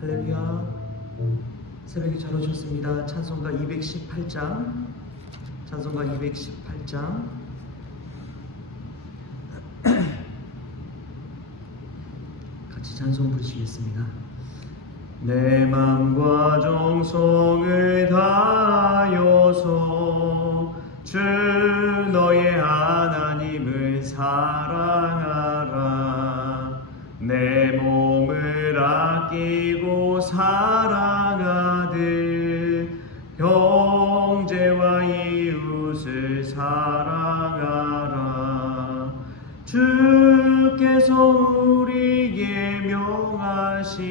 할렐루야. 새벽에 잘 오셨습니다. 찬송가 218장, 찬송가 218장. 같이 찬송 부르시겠습니다. 내 맘과 정성을 다하여서 주 너의 하나님을 사랑하라. 내 몸을 아끼고 사랑하듯 형제와 이웃을 사랑하라. 주께서 우리에게 명하시니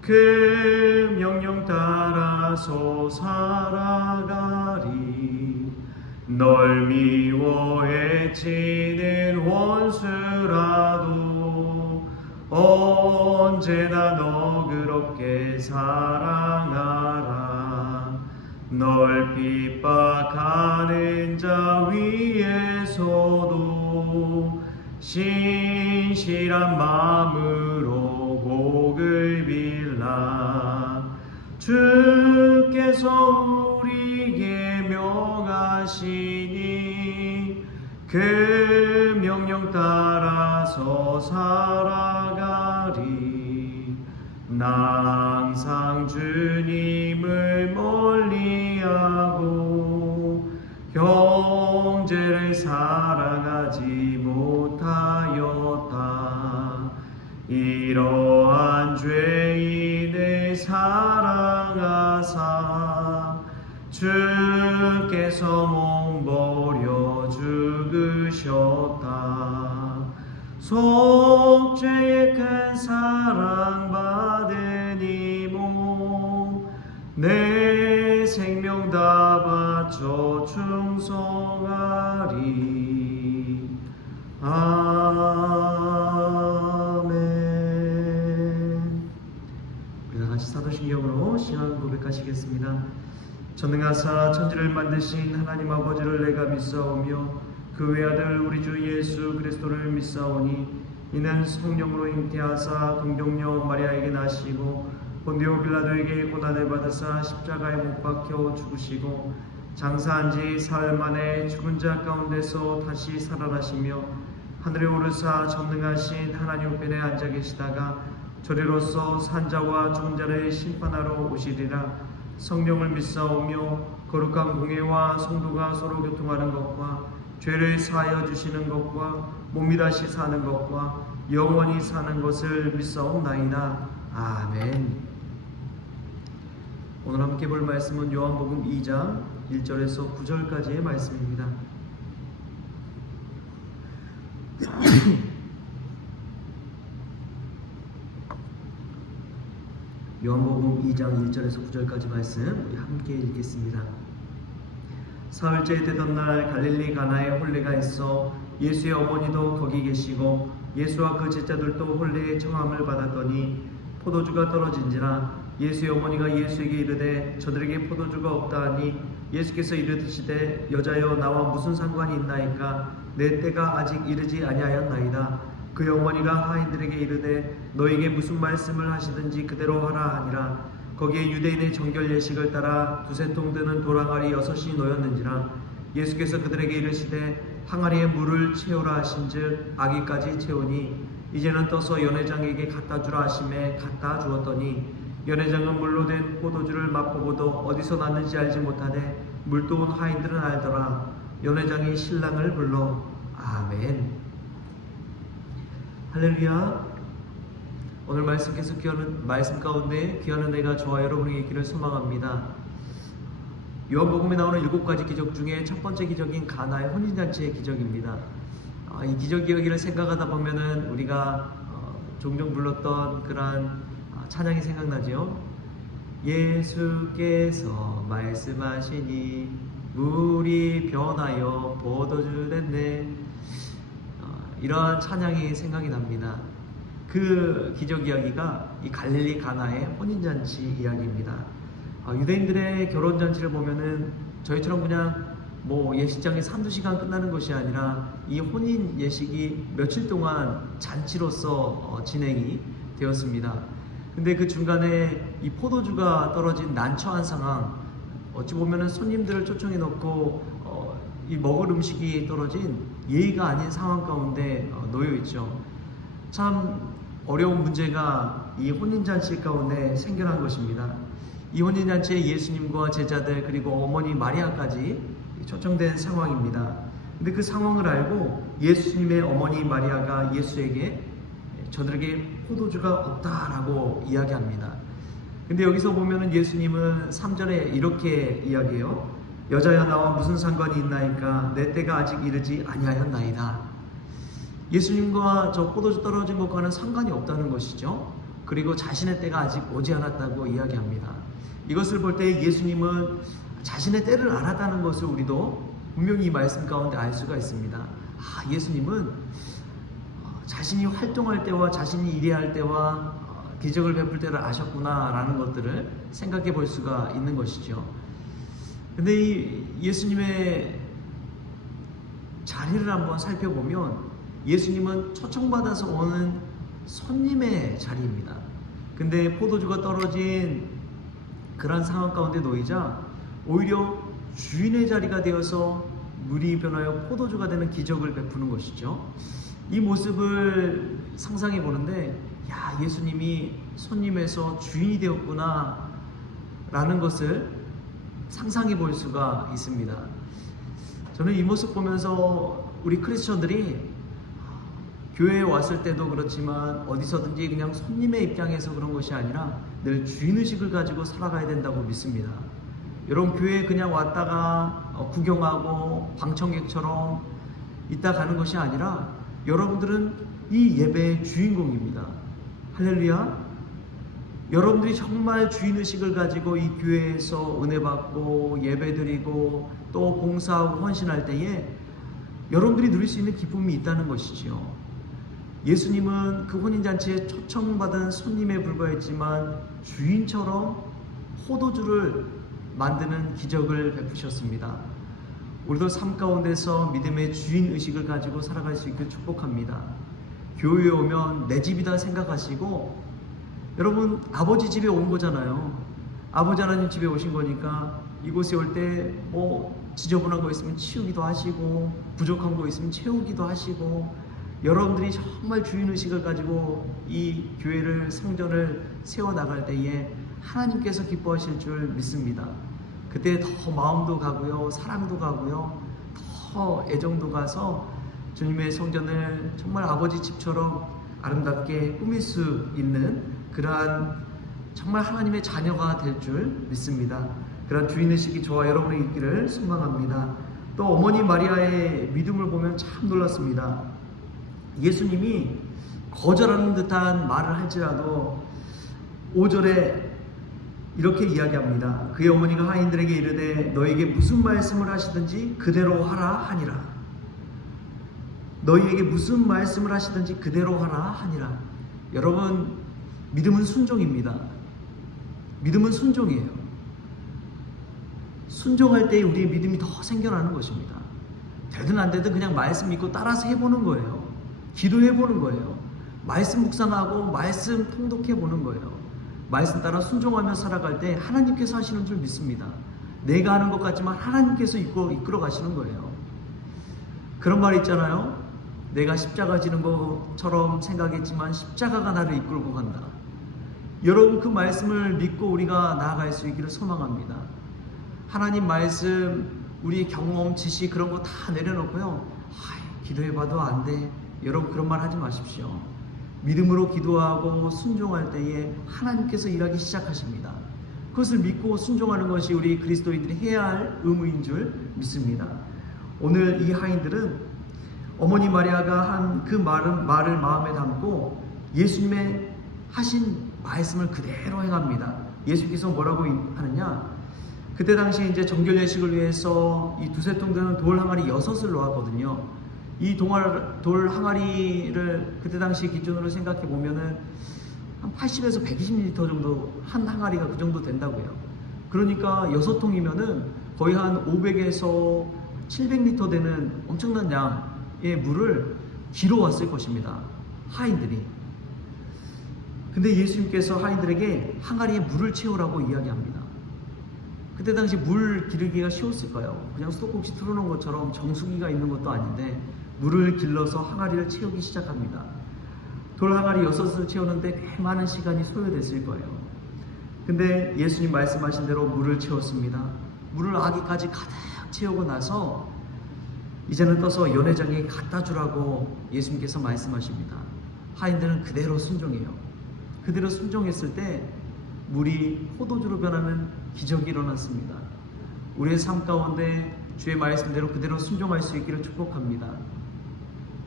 그 명령 따라서 살아가리. 널 미워해 치는 원수라도 언제나 너그럽게 사랑하라. 널 핍박하는 자 위에서도 신실한 마음으로 복을 빌라. 주께서 우리에게 명하시니 그 명령 따라서 살아가리. 나 항상 주님을 멀리하고 형제를 사랑하지 못하였다. 이러한 죄인을 사랑하사 주께서 몸버려 죽으셨다. 속죄의 큰 사랑 받은 이모 내 생명 다 바쳐 충성하리. 아멘. 우리 같이 사도신경으로 신앙 고백하시겠습니다. 전능하사 천지를 만드신 하나님 아버지를 내가 믿사오며 그 외아들 우리 주 예수 그리스도를 믿사오니 이는 성령으로 잉태하사 동정녀 마리아에게 나시고 본디오 빌라도에게 고난을 받으사 십자가에 못 박혀 죽으시고 장사한 지 사흘 만에 죽은 자 가운데서 다시 살아나시며 하늘에 오르사 전능하신 하나님 우편에 앉아 계시다가 저리로서 산자와 죽은 자를 심판하러 오시리라. 성령을 믿사오며 거룩한 공회와 성도가 서로 교통하는 것과 죄를 사하여 주시는 것과 몸이 다시 사는 것과 영원히 사는 것을 믿사옵나이다. 아멘. 오늘 함께 볼 말씀은 요한복음 2장 1절에서 9절까지의 말씀입니다. 요한복음 2장 1절에서 9절까지 말씀 우리 함께 읽겠습니다. 사흘째 되던 날 갈릴리 가나에 혼례가 있어 예수의 어머니도 거기 계시고 예수와 그 제자들도 혼례의 청함을 받았더니 포도주가 떨어진지라. 예수의 어머니가 예수에게 이르되 저들에게 포도주가 없다 하니 예수께서 이르시되 여자여 나와 무슨 상관이 있나이까 내 때가 아직 이르지 아니하였나이다. 그 어머니가 하인들에게 이르되 너에게 무슨 말씀을 하시든지 그대로 하라 하니라. 거기에 유대인의 정결 예식을 따라 두세 통 드는 돌항아리 6이 놓였는지라. 예수께서 그들에게 이르시되 항아리에 물을 채우라 하신즉 아기까지 채우니 이제는 떠서 연회장에게 갖다 주라 하심에 갖다 주었더니 연회장은 물로 된 포도주를 맛보고도 어디서 났는지 알지 못하되 물도온 하인들은 알더라. 연회장이 신랑을 불러. 아멘. 할렐루야. 오늘 말씀 가운데 귀한 은혜가 저와 여러분에게 있기를 소망합니다. 요한복음에 나오는 7가지 기적 중에 첫 번째 기적인 가나의 혼인잔치의 기적입니다. 이 기적 이야기를 생각하다 보면은 우리가 종종 불렀던 그러한 찬양이 생각나죠. 예수께서 말씀하시니 물이 변하여 포도주 됐네. 이러한 찬양이 생각이 납니다. 그 기적 이야기가 이 갈릴리 가나의 혼인잔치 이야기입니다. 유대인들의 결혼잔치를 보면은 저희처럼 그냥 예식장에서 한두 시간 끝나는 것이 아니라 이 혼인 예식이 며칠 동안 잔치로서 진행이 되었습니다. 근데 그 중간에 이 포도주가 떨어진 난처한 상황, 어찌 보면은 손님들을 초청해 놓고 이 먹을 음식이 떨어진 예의가 아닌 상황 가운데 놓여 있죠. 참 어려운 문제가 이 혼인잔치 가운데 생겨난 것입니다. 이 혼인잔치에 예수님과 제자들 그리고 어머니 마리아까지 초청된 상황입니다. 근데 그 상황을 알고 예수님의 어머니 마리아가 예수에게 저들에게 포도주가 없다라고 이야기합니다. 근데 여기서 보면은 예수님은 3절에 이렇게 이야기해요. 여자야 나와 무슨 상관이 있나이까 내 때가 아직 이르지 아니하였나이다. 예수님과 저 포도주 떨어진 것과는 상관이 없다는 것이죠. 그리고 자신의 때가 아직 오지 않았다고 이야기합니다. 이것을 볼 때 예수님은 자신의 때를 알았다는 것을 우리도 분명히 이 말씀 가운데 알 수가 있습니다. 예수님은 자신이 활동할 때와 자신이 일해야 할 때와 기적을 베풀 때를 아셨구나라는 것들을 생각해 볼 수가 있는 것이죠. 근데 이 예수님의 자리를 한번 살펴보면 예수님은 초청받아서 오는 손님의 자리입니다. 근데 포도주가 떨어진 그런 상황 가운데 놓이자 오히려 주인의 자리가 되어서 물이 변하여 포도주가 되는 기적을 베푸는 것이죠. 이 모습을 상상해 보는데 예수님이 손님에서 주인이 되었구나 라는 것을 상상해 볼 수가 있습니다. 저는 이 모습 보면서 우리 크리스천들이 교회에 왔을 때도 그렇지만 어디서든지 그냥 손님의 입장에서 그런 것이 아니라 늘 주인의식을 가지고 살아가야 된다고 믿습니다. 여러분 교회에 그냥 왔다가 구경하고 방청객처럼 있다 가는 것이 아니라 여러분들은 이 예배의 주인공입니다. 할렐루야. 여러분들이 정말 주인의식을 가지고 이 교회에서 은혜 받고 예배드리고 또 봉사하고 헌신할 때에 여러분들이 누릴 수 있는 기쁨이 있다는 것이지요. 예수님은 그 혼인잔치에 초청받은 손님에 불과했지만 주인처럼 포도주를 만드는 기적을 베푸셨습니다. 우리도 삶 가운데서 믿음의 주인의식을 가지고 살아갈 수 있게 축복합니다. 교회에 오면 내 집이다 생각하시고, 여러분 아버지 집에 온 거잖아요. 아버지 하나님 집에 오신 거니까 이곳에 올 때 지저분한 거 있으면 치우기도 하시고 부족한 거 있으면 채우기도 하시고, 여러분들이 정말 주인의식을 가지고 이 교회를 성전을 세워나갈 때에 하나님께서 기뻐하실 줄 믿습니다. 그때 더 마음도 가고요, 사랑도 가고요, 더 애정도 가서 주님의 성전을 정말 아버지 집처럼 아름답게 꾸밀 수 있는 그러한 정말 하나님의 자녀가 될 줄 믿습니다. 그런 주인의식이 저와 여러분이 있기를 소망합니다. 또 어머니 마리아의 믿음을 보면 참 놀랐습니다. 예수님이 거절하는 듯한 말을 할지라도 5절에 이렇게 이야기합니다. 그의 어머니가 하인들에게 이르되 너에게 무슨 말씀을 하시든지 그대로 하라 하니라. 너희에게 무슨 말씀을 하시든지 그대로 하라 하니라. 여러분, 믿음은 순종입니다. 믿음은 순종이에요. 순종할 때 우리의 믿음이 더 생겨나는 것입니다. 되든 안 되든 그냥 말씀 믿고 따라서 해보는 거예요. 기도해보는 거예요. 말씀 묵상하고 말씀 통독해보는 거예요. 말씀 따라 순종하며 살아갈 때 하나님께서 하시는 줄 믿습니다. 내가 하는 것 같지만 하나님께서 이끌어 가시는 거예요. 그런 말 있잖아요. 내가 십자가 지는 것처럼 생각했지만 십자가가 나를 이끌고 간다. 여러분, 그 말씀을 믿고 우리가 나아갈 수 있기를 소망합니다. 하나님 말씀, 우리의 경험, 지식 그런 거 다 내려놓고요. 기도해봐도 안 돼. 여러분, 그런 말 하지 마십시오. 믿음으로 기도하고 순종할 때에 하나님께서 일하기 시작하십니다. 그것을 믿고 순종하는 것이 우리 그리스도인들이 해야 할 의무인 줄 믿습니다. 오늘 이 하인들은 어머니 마리아가 한 그 말을 마음에 담고 예수님의 하신 말씀을 그대로 행합니다. 예수께서 뭐라고 하느냐? 그때 당시에 이제 정결 예식을 위해서 이 두세 통 되는 돌 항아리 6을 놓았거든요. 이 돌 항아리를 그때 당시 기준으로 생각해 보면은 한 80에서 120리터 정도, 한 항아리가 그 정도 된다고요. 그러니까 6통이면은 거의 한 500에서 700리터 되는 엄청난 양의 물을 길어 왔을 것입니다. 하인들이. 근데 예수님께서 하인들에게 항아리에 물을 채우라고 이야기합니다. 그때 당시 물 기르기가 쉬웠을까요? 그냥 수도꼭지 틀어놓은 것처럼 정수기가 있는 것도 아닌데 물을 길러서 항아리를 채우기 시작합니다. 돌 항아리 6을 채우는데 꽤 많은 시간이 소요됐을 거예요. 근데 예수님 말씀하신 대로 물을 채웠습니다. 물을 아기까지 가득 채우고 나서 이제는 떠서 연회장에 갖다 주라고 예수님께서 말씀하십니다. 하인들은 그대로 순종해요. 그대로 순종했을 때 물이 포도주로 변하는 기적이 일어났습니다. 우리의 삶 가운데 주의 말씀대로 그대로 순종할 수 있기를 축복합니다.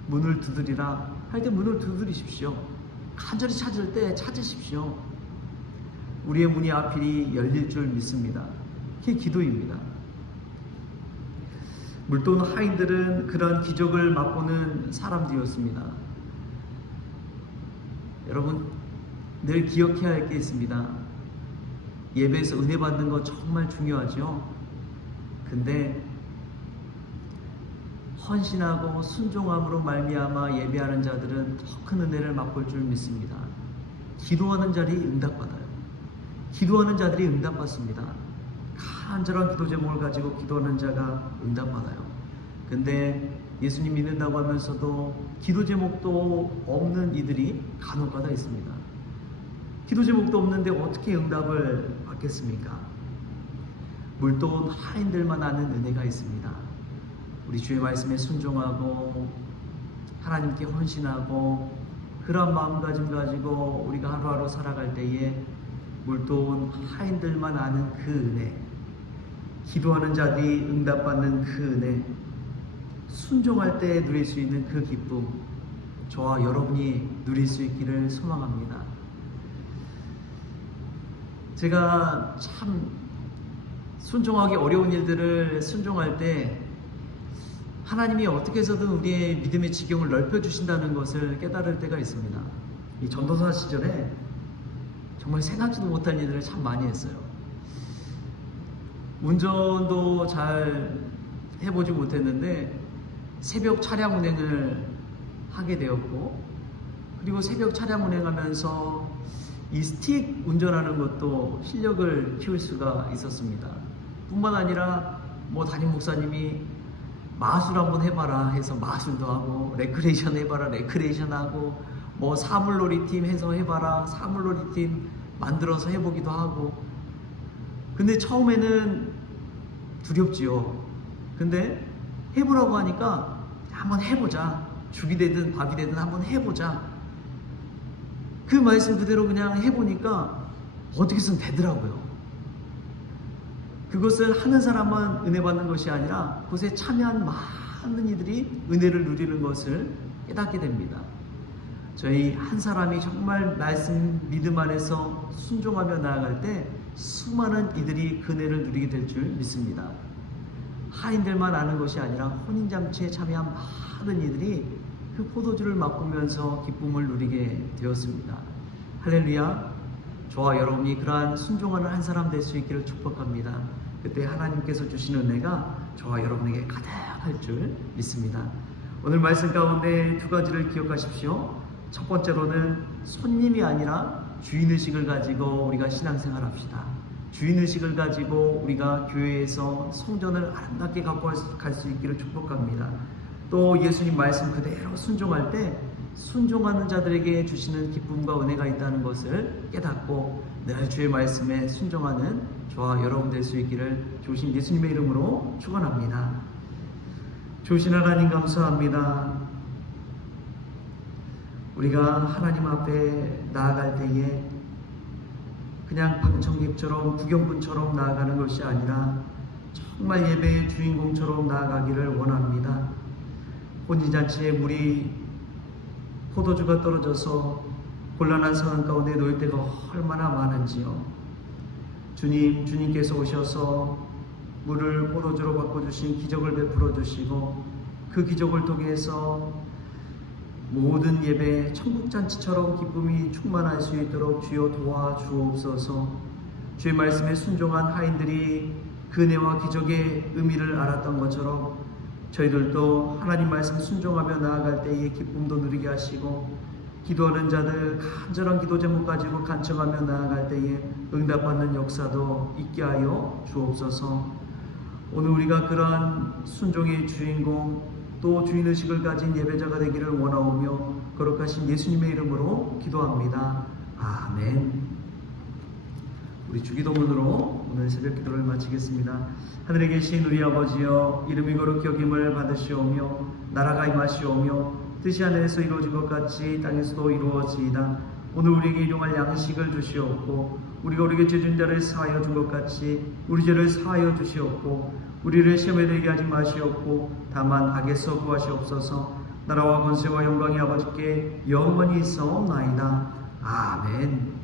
문을 두드리라 할 때 문을 두드리십시오. 간절히 찾을 때 찾으십시오. 우리의 문이 앞이 열릴 줄 믿습니다. 그게 기도입니다. 물돈 하인들은 그런 기적을 맛보는 사람들이었습니다. 여러분, 늘 기억해야 할 게 있습니다. 예배에서 은혜 받는 거 정말 중요하죠. 근데 헌신하고 순종함으로 말미암아 예배하는 자들은 더 큰 은혜를 맛볼 줄 믿습니다. 기도하는 자들이 응답받아요. 기도하는 자들이 응답받습니다. 간절한 기도 제목을 가지고 기도하는 자가 응답받아요. 근데 예수님 믿는다고 하면서도 기도 제목도 없는 이들이 간혹가다 있습니다. 기도 제목도 없는데 어떻게 응답을 받겠습니까? 물돈 하인들만 아는 은혜가 있습니다. 우리 주의 말씀에 순종하고 하나님께 헌신하고 그런 마음가짐 가지고 우리가 하루하루 살아갈 때에 물돈 하인들만 아는 그 은혜, 기도하는 자들이 응답받는 그 은혜, 순종할 때 누릴 수 있는 그 기쁨, 저와 여러분이 누릴 수 있기를 소망합니다. 제가 참 순종하기 어려운 일들을 순종할 때 하나님이 어떻게 해서든 우리의 믿음의 지경을 넓혀주신다는 것을 깨달을 때가 있습니다. 이 전도사 시절에 정말 생각지도 못한 일들을 참 많이 했어요. 운전도 잘 해보지 못했는데 새벽 차량 운행을 하게 되었고, 그리고 새벽 차량 운행하면서 이 스틱 운전하는 것도 실력을 키울 수가 있었습니다. 뿐만 아니라 담임 목사님이 마술 한번 해봐라 해서 마술도 하고, 레크레이션 해봐라 레크레이션 하고, 사물놀이팀 해서 해봐라 사물놀이팀 만들어서 해보기도 하고. 근데 처음에는 두렵지요. 근데 해보라고 하니까 한번 해보자, 죽이 되든 밥이 되든 한번 해보자, 그 말씀 그대로 그냥 해보니까 어떻게든 되더라고요. 그것을 하는 사람만 은혜 받는 것이 아니라 그것에 참여한 많은 이들이 은혜를 누리는 것을 깨닫게 됩니다. 저희 한 사람이 정말 말씀 믿음 안에서 순종하며 나아갈 때 수많은 이들이 그 은혜를 누리게 될 줄 믿습니다. 하인들만 아는 것이 아니라 혼인잔치에 참여한 많은 이들이 그 포도주를 맛보면서 기쁨을 누리게 되었습니다. 할렐루야. 저와 여러분이 그러한 순종하는 한 사람 될 수 있기를 축복합니다. 그때 하나님께서 주시는 은혜가 저와 여러분에게 가득할 줄 믿습니다. 오늘 말씀 가운데 두 가지를 기억하십시오. 첫 번째로는 손님이 아니라 주인의식을 가지고 우리가 신앙생활 합시다. 주인의식을 가지고 우리가 교회에서 성전을 아름답게 갖고 갈 수 있기를 축복합니다. 또 예수님 말씀 그대로 순종할 때 순종하는 자들에게 주시는 기쁨과 은혜가 있다는 것을 깨닫고 늘 주의 말씀에 순종하는 저와 여러분 될 수 있기를 주신 예수님의 이름으로 축원합니다. 주신 하나님 감사합니다. 우리가 하나님 앞에 나아갈 때에 그냥 방청객처럼 구경꾼처럼 나아가는 것이 아니라 정말 예배의 주인공처럼 나아가기를 원합니다. 혼인잔치에 물이 포도주가 떨어져서 곤란한 상황 가운데 놓일 때가 얼마나 많은지요. 주님께서 오셔서 물을 포도주로 바꿔주신 기적을 베풀어 주시고, 그 기적을 통해서 모든 예배 천국잔치처럼 기쁨이 충만할 수 있도록 주여 도와주옵소서. 주의 말씀에 순종한 하인들이 그 은혜와 기적의 의미를 알았던 것처럼 저희들도 하나님 말씀 순종하며 나아갈 때에 기쁨도 누리게 하시고 기도하는 자들 간절한 기도 제목 가지고 간청하며 나아갈 때에 응답받는 역사도 있게 하여 주옵소서. 오늘 우리가 그러한 순종의 주인공 또 주인의식을 가진 예배자가 되기를 원하오며 거룩하신 예수님의 이름으로 기도합니다. 아멘. 우리 주기도문으로 오늘 새벽 기도를 마치겠습니다. 하늘에 계신 우리 아버지여, 이름이 거룩히 여김을 받으시오며 나라가 임하시오며 뜻이 하늘에서 이루어진 것 같이 땅에서도 이루어지이다. 오늘 우리에게 일용할 양식을 주시옵고 우리가 우리에게 죄진 자를 사하여 준 것 같이 우리 죄를 사하여 주시옵고 우리를 시험에 들게 하지 마시옵고 다만 악에서 구하시옵소서. 나라와 권세와 영광이 아버지께 영원히 있사옵나이다. 아멘.